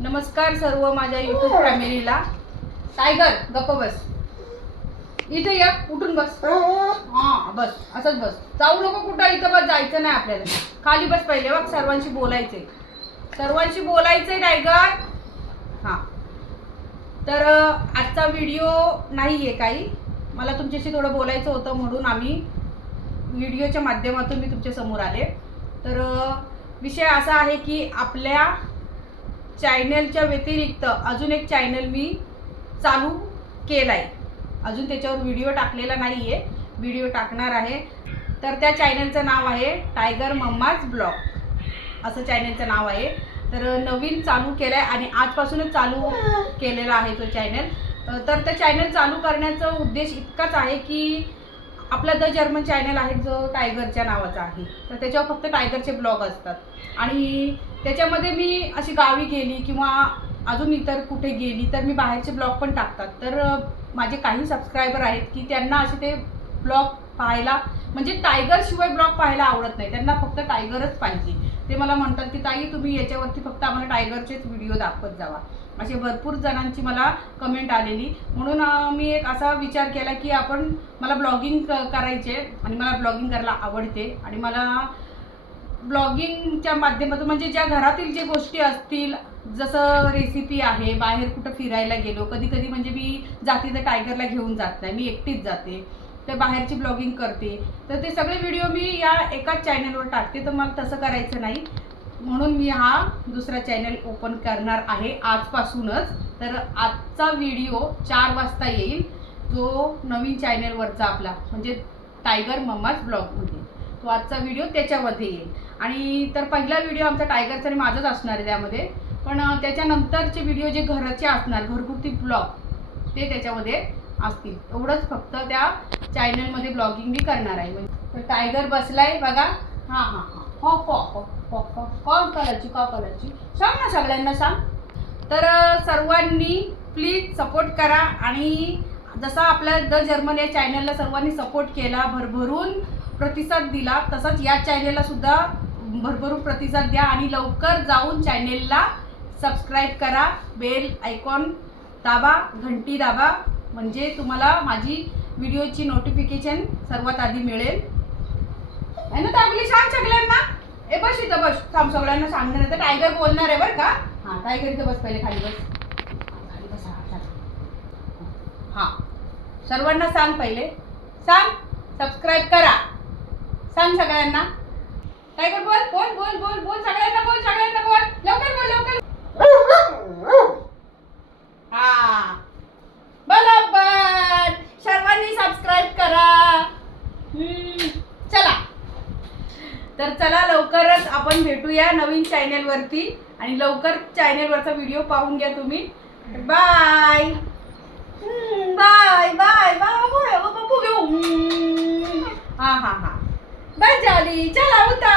नमस्कार सर्व माझ्या युट्यूब फॅमिलीला टायगर गप्प बस. इथे या उठून बस. हा बस. असंच बस. जाऊ नको कुठं इथं बस जायचं नाही आपल्याला. खाली बस पहिले बघ सर्वांशी बोलायचंय. सर्वांशी बोलायचंय टायगर हा. तर आजचा व्हिडिओ नाही आहे काही. मला तुमच्याशी थोडं बोलायचं होतं म्हणून आम्ही व्हिडिओच्या माध्यमातून मी तुमच्यासमोर आले. तर विषय असा आहे की आपल्या चॅनलच्या व्यतिरिक्त अजून एक चॅनल मी चालू केला आहे अजून त्याच्यावर व्हिडिओ टाकलेला नाही आहे व्हिडिओ टाकणार आहे. तर त्या चॅनलचं नाव आहे टायगर मम्माज ब्लॉग. असं चॅनलचं नाव आहे. तर नवीन चालू केलं आहे आणि आजपासूनच चालू केलेला आहे तो चॅनल. तर त्या चॅनल चालू करण्याचा उद्देश इतकाच आहे की आपला द जर्मन चॅनल आहे जो टायगरच्या नावाचा आहे. तर त्याच्यावर फक्त टायगरचे ब्लॉग असतात. आणि त्याच्यामध्ये मी अशी गावी गेली किंवा अजून इतर कुठे गेली तर मी बाहेरचे ब्लॉग पण टाकतात. तर माझे काही सबस्क्रायबर आहेत की त्यांना असे ते ब्लॉग पाहायला म्हणजे टायगर शिवाय ब्लॉग पाहायला आवडत नाही. त्यांना फक्त टायगरच पाहिजे. ते मला म्हणतात की ताई तुम्ही याच्यावरती फक्त आम्हाला टायगरचेच व्हिडिओ दाखवत जावा. असे भरपूर जणांची मला कमेंट आलेली. म्हणून मी एक असा विचार केला की आपण मला ब्लॉगिंग करायचे आणि मला ब्लॉगिंग करायला आवडते आणि मला ब्लॉगिंगच्या माध्यमातून म्हणजे ज्या घरातील जे गोष्टी असतील जसं रेसिपी आहे बाहेर कुठं फिरायला गेलो कधी कधी म्हणजे मी जाते तर टायगरला घेऊन जात नाही. मी एकटीच जाते. तर बाहेरची ब्लॉगिंग करते. तर ते सगळे व्हिडिओ मी या एकाच चॅनलवर टाकते. तर मला तसं करायचं नाही. म्हणून मी हा दुसरा चॅनल ओपन करणार आहे आजपासूनच. तर आजचा व्हिडिओ चार वाजता येईल. जो नवीन चॅनलवरचा आपला. म्हणजे टायगर मम्माज ब्लॉगमध्ये तो आजचा व्हिडिओ त्याच्यामध्ये येईल. आणि तर पहिला व्हिडिओ आमचा टायगरचा आणि माझाच असणार आहे त्यामध्ये. पण त्याच्यानंतरचे व्हिडिओ जे घराचे असणार घरगुती ब्लॉग ते त्याच्यामध्ये असतील. एवढंच फक्त त्या चॅनलमध्ये ब्लॉगिंग मी करणार आहे. म्हणजे तर टायगर बसलाय बघा. हां हां हां. हो हो, हो हो हो कॉल करायची कॉ करायची सांग ना सगळ्यांना सांग. तर सर्वांनी प्लीज सपोर्ट करा आणि जसा आपल्या द जर्मन या चॅनलला सर्वांनी सपोर्ट केला भरभरून प्रतिसाद दिला तसंच या चॅनलला सुद्धा भरभरून प्रतिसाद द्या आणि लवकर जाऊन चॅनेलला सबस्क्राईब करा. बेल आयकॉन दाबा घंटी दाबा. म्हणजे तुम्हाला माझी व्हिडिओची नोटिफिकेशन सर्वात आधी मिळेल. आहे ना दाबली सांग सगळ्यांना. ए बस इथं बस. थांब सगळ्यांना सांगणार आहे तर टायगर बोलणार आहे बरं का. हां टायगर इथं बस पहिले खाली बस. खाली बस हां हां. सर्वांना सांग पहिले. सांग. सबस्क्राईब करा. सांग सगळ्यांना. टायगर बोल बोल बोल बोल बोल. सगळ्यांना बोल सगळ्यांना बोल. लवकर बोल लवकर हा बरोबर सर्वांनी सबस्क्राईब करा हम्म, चला तर चला लवकरच आपण भेटूया नवीन चॅनेलवरती आणि लवकर चॅनेलवरचा व्हिडिओ पाहून घ्या तुम्ही. बाय बाय बाय बाय बाबू घेऊ. हां हा हा हा. बाय झाली चला होता